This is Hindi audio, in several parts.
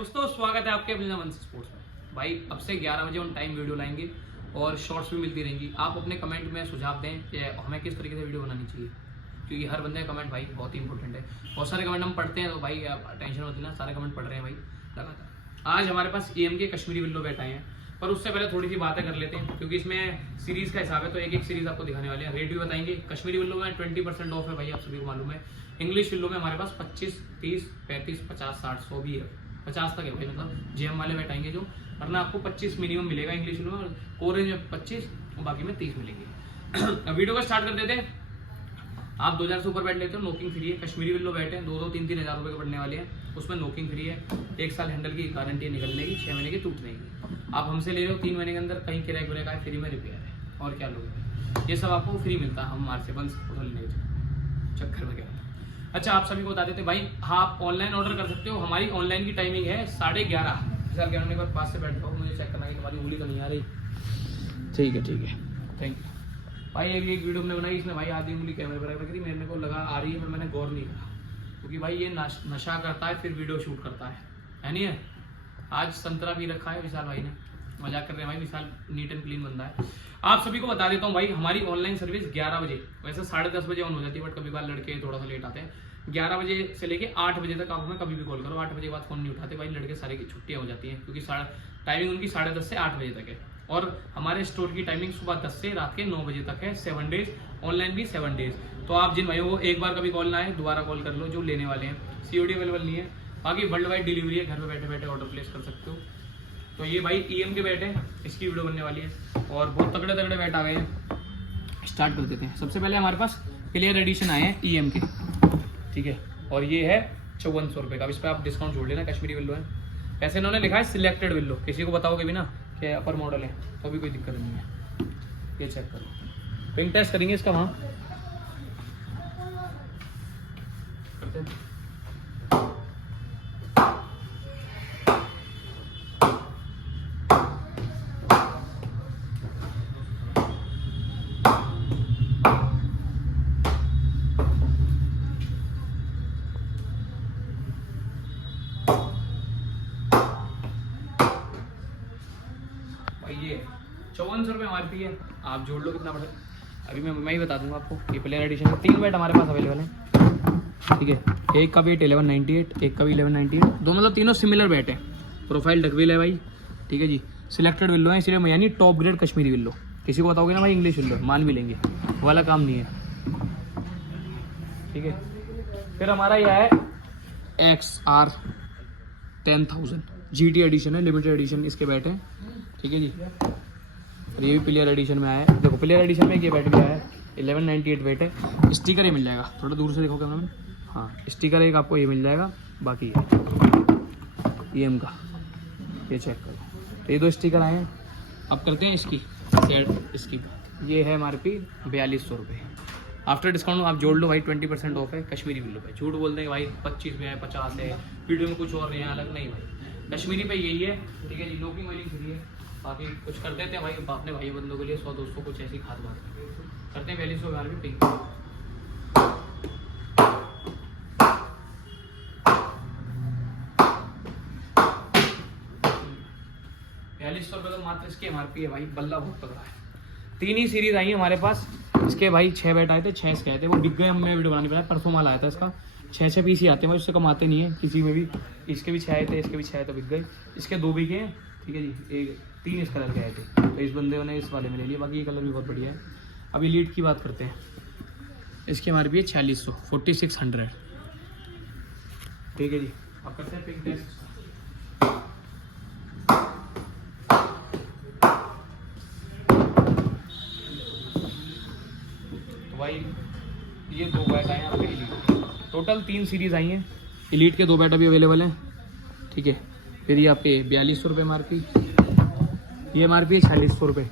दोस्तों स्वागत है आपके अपने मन से स्पोर्ट्स में। भाई अब से 11 बजे ऑन टाइम वीडियो लाएंगे और शॉर्ट्स भी मिलती रहेंगी। आप अपने कमेंट में सुझाव दें कि हमें किस तरीके से वीडियो बनानी चाहिए, क्योंकि हर बंदे का कमेंट भाई बहुत ही इंपॉर्टेंट है। बहुत सारे कमेंट हम पढ़ते हैं तो भाई आप टेंशन होती ना, सारे कमेंट पढ़ रहे हैं भाई लगातार। आज हमारे पास EM के कश्मीरी विल्लो बैठ आए हैं, पर उससे पहले थोड़ी सी बातें कर लेते हैं क्योंकि इसमें सीरीज़ का हिसाब है, तो एक एक सीरीज़ आपको दिखाने वाले हैं। रेट भी बताएंगे। कश्मीरी विल्लो में 20% ऑफ है भाई, आप सभी को मालूम है। इंग्लिश विल्लो में हमारे पास 25, 30, 35, 50, 60, 100 भी है, 50 तक है भाई। मतलब GM वाले बैठाएंगे जो, वरना आपको 25 मिनिमम मिलेगा इंग्लिश विल्लो में, कोरेंज में 25 और बाकी में 30 मिलेंगे। अब वीडियो को स्टार्ट कर देते हैं। आप 2000 से ऊपर बैठ लेते हो, नोकिंग फ्री है। कश्मीरी विल्लो बैठे हैं 2-2, 3-3 हज़ार रुपये के पड़ने वाले हैं। उसमें नोकिंग फ्री है, 1 साल हैंडल की गारंटी है निकलने की, 6 महीने की टूटने की। आप हमसे ले रहे हो 3 महीने के अंदर, कहीं किराए विराए का फ्री में रिपेयर है, और क्या लोगे, ये सब आपको फ्री मिलता है हम हमारे से बंस लेने के चक्कर में। क्या अच्छा, आप सभी को बता देते भाई, हाँ आप ऑनलाइन ऑर्डर कर सकते हो। हमारी ऑनलाइन की टाइमिंग है 11:30। सर क्या एक बार पास से बैठ जाओ, मुझे चेक करना है तुम्हारी उंगली तो नहीं आ रही। ठीक है थैंक यू भाई। एक वीडियो हमने बनाई, इसमें भाई आधी उंगली कैमरे पर रखी, मेरे को लगा आ रही है, पर मैंने गौर नहीं करा, क्योंकि भाई ये नशा करता है फिर वीडियो शूट करता है नहीं है। आज संतरा भी रखा है विशाल भाई ने, मजाक कर रहे हैं भाई, विशाल नीट एंड क्लीन बंदा है। आप सभी को बता देता हूँ भाई, हमारी ऑनलाइन सर्विस 11 बजे, वैसे 10:30 बजे ऑन हो जाती है, बट कभी बार लड़के थोड़ा सा लेट आते हैं। 11 बजे से लेके 8 बजे तक आप हमें कभी भी कॉल करो। 8 बजे के बाद फोन नहीं उठाते भाई, लड़के सारे की छुट्टियाँ हो जाती हैं, क्योंकि टाइमिंग उनकी 10:30 से 8 बजे तक है। और हमारे स्टोर की टाइमिंग सुबह 10 से रात के 9 बजे तक है, 7 डेज, ऑनलाइन भी 7 डेज। तो आप जिन भाइयों को एक बार कभी कॉल ना आए, दोबारा कॉल कर लो जो लेने वाले हैं। COD अवेलेबल नहीं है, बाकी वर्ल्ड वाइड डिलीवरी है, घर में बैठे बैठे ऑर्डर प्लेस कर सकते हो। तो ये भाई EM के बैट है, इसकी वीडियो बनने वाली है, और बहुत तगड़े तगड़े बैट आ गए हैं। स्टार्ट कर देते हैं। सबसे पहले हमारे पास प्लेयर एडिशन आए हैं EM के, ठीक है, और ये है 5400 रुपये का। इस पर आप डिस्काउंट जोड़ लेना, कश्मीरी विल्लो है। वैसे इन्होंने लिखा है सिलेक्टेड विल्लो, किसी को बताओगे भी ना कि अपर मॉडल है तो अभी कोई दिक्कत नहीं है। ये चेक करो, पिंक टेस्ट करेंगे इसका वहाँ करते हैं। ये 5400 रुपये MRP है, आप जोड़ लो कितना पड़ेगा अभी मैं ही बता दूंगा आपको। ये प्लेयर एडिशन है, 3 बैट हमारे पास अवेलेबल है, ठीक है। एक का वेट 1198, एक का भी 1198, दो मतलब तीनों सिमिलर बैट है। प्रोफाइल डकविल है भाई, ठीक है जी। सिलेक्टेड विल्लो है, इसलिए यानी टॉप ग्रेड कश्मीरी विल्लो। किसी को बताओगे ना भाई इंग्लिश विल्लो, मान भी लेंगे, वाला काम नहीं है, ठीक है। फिर हमारा यह है XR 10000 GT एडिशन है, लिमिटेड एडिशन इसके बैट हैं, ठीक है जी। और ये भी प्लेयर एडिशन में आया है। देखो प्लेयर एडिशन में ये बैट भी आया है, 1198 वेट है। स्टिकर ये मिल जाएगा, थोड़ा दूर से देखो कैमरा में, हाँ स्टिकर एक आपको ये मिल जाएगा, बाकी है EM का, ये चेक करो। तो ये 2 स्टिकर आए हैं। अब करते हैं इसकी ये है MRP 4200 रुपये। आफ्टर डिस्काउंट आप जोड़ लो भाई, 20% ऑफ है कश्मीरी विल्लो पे। झूठ बोलते हैं भाई 25 में है, 50 है, वीडियो में कुछ और नहीं है, अलग नहीं भाई। कश्मीरी पे यही है, ठीक है जी। नोकिंग वाइलिंग फ्री है, बाकी कुछ कर देते हैं भाई अपने भाई बंदों के लिए 100-200 कुछ ऐसी खास बात करते हैं। 4200 MRP पिंक 4200 रुपये तो मात्र इसकी MRP है भाई। बल्ला बहुत तगड़ा है। 3 ही सीरीज आई है हमारे पास इसके भाई। 6 बैट आए थे, 6 इसके आए थे, वो बिक गए, हमें वीडियो बनानी पड़ा। परसों माल आया था इसका, 6 पीस ही आते हैं भाई, उससे कम आते नहीं है किसी में भी। इसके भी 6 आए थे, इसके भी 6 आए तो बिक गए। इसके 2 बिके हैं, ठीक है जी। 3 इस कलर के आए थे, तो इस बंदे ने इस वाले में ले लिया। बाकी ये कलर भी बहुत बढ़िया है। अब एलीट की बात करते हैं। इसकी MRP है 4600, 4600, ठीक है जी। अब करते हैं पिंक टेस्ट। भाई ये 2 बैट आए हैं आपके एलीट, टोटल 3 सीरीज आई हैं। एलीट के 2 बैट अभी अवेलेबल हैं, ठीक है। फिर ये आपके 4200 रुपये MRP, ये MRP है 4600 रुपये,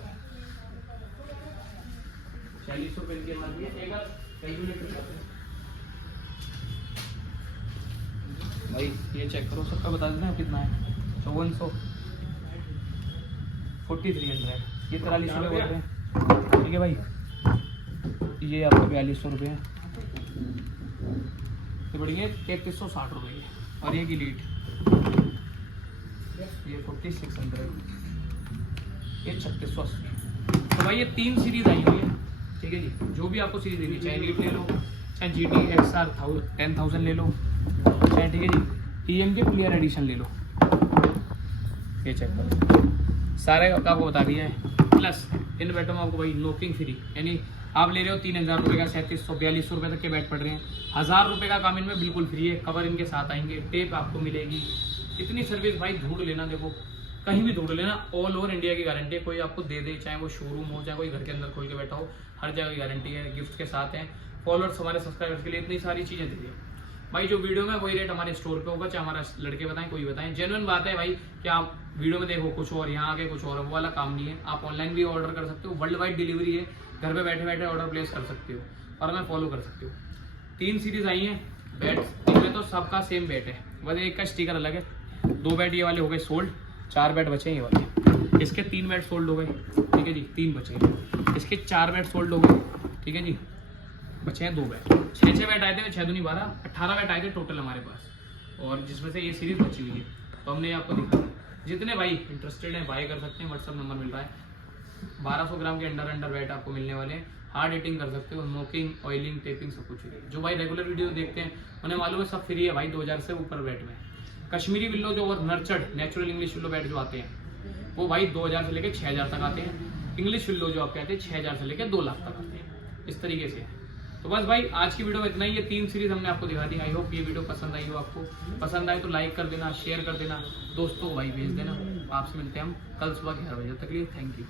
4600 रुपये की MRP है। एक बार कैलकुलेटर करते हैं भाई, ये चेक करो, सबका बता देना कितना है। 5400, 4300, ये 4300 रुपये बोल रहे हैं, ठीक है भाई। ये आपको 4200 रुपये है, तो बढ़िए 3360 रुपये की। और ये की लीड 3600, ये 3680। तो भाई ये 3 सीरीज आई हुई है, ठीक है जी। जो भी आपको सीरीज देनी, चाहे लीड ले लो, चाहे GT XR 10,000 ले लो, चाहे ठीक है जी EM के क्लियर एडिशन ले लो, ये चेक करो, सारे आपको बता दिया है। प्लस इन बैटों में आपको भाई नोकिंग फ्री, यानी आप ले रहे हो 3000 रुपये का 3742 रुपये तक के बैट पड़ रहे हैं, 1000 रुपये का काम इनमें बिल्कुल फ्री है, कवर इनके साथ आएंगे, टेप आपको मिलेगी, इतनी सर्विस भाई ढूंढ लेना, देखो कहीं भी ढूंढ लेना, ऑल ओवर इंडिया की गारंटी है, कोई आपको दे दे, चाहे वो शोरूम हो, चाहे कोई घर के अंदर खोल के बैठा हो, हर जगह की गारंटी है, गिफ्ट के साथ है, फॉलोअर्स हमारे सब्सक्राइबर्स के लिए इतनी सारी चीज़ें दे दी भाई। जो वीडियो में वही रेट हमारे स्टोर पे होगा, चाहे हमारा लड़के बताएं कोई बताएं, जेन्युइन बात है भाई कि आप वीडियो में देखो कुछ और, यहाँ आके कुछ और, वो वाला काम नहीं है। आप ऑनलाइन भी ऑर्डर कर सकते हो, वर्ल्ड वाइड डिलीवरी है, घर पे बैठे बैठे ऑर्डर प्लेस कर सकते हो और हमें फॉलो कर सकते हो। 3 सीरीज आई हैं बैट्स, इनमें तो सबका सेम बैट है, बस एक का स्टिकर अलग है। 2 बैट ये वाले हो गए सोल्ड, 4 बैट बचे ये वाले, इसके 3 बैट सोल्ड हो गए, ठीक है जी, 3 बचे हैं, इसके 4 बैट सोल्ड हो गए, ठीक है जी, बचे हैं 2 बैट। 6 बैट आए थे, 6 दूनी 12, 18 बैट आए थे टोटल हमारे पास, और जिसमें से ये सीरीज बची हुई है, तो हमने आपको दिखा। जितने भाई इंटरेस्टेड हैं बाय कर सकते हैं, व्हाट्सअप नंबर मिल रहा है। 1200 ग्राम के अंडर बैट आपको मिलने वाले हैं, हार्ड हिटिंग कर सकते हो, नोकिंग, ऑयलिंग, टेपिंग सब कुछ है। जो भाई रेगुलर वीडियो देखते हैं उन्हें मालूम है सब फ्री है भाई, 2000 से ऊपर बैट में। कश्मीरी विल्लो जो और nurtured natural English willow bat जो आते हैं वो भाई 2000 से लेकर 6000 तक आते हैं। इंग्लिश विल्लो जो आप कहते हैं 6000 से लेकर 2 लाख तक आते हैं, इस तरीके से। तो बस भाई आज की वीडियो में इतना ही, ये 3 सीरीज हमने आपको दिखा दी। आई होप ये वीडियो पसंद आई हो आपको, पसंद आए तो लाइक कर देना, शेयर कर देना, दोस्तों भाई भेज देना। आपसे मिलते हैं हम कल सुबह 11 बजे, तक के लिए थैंक यू।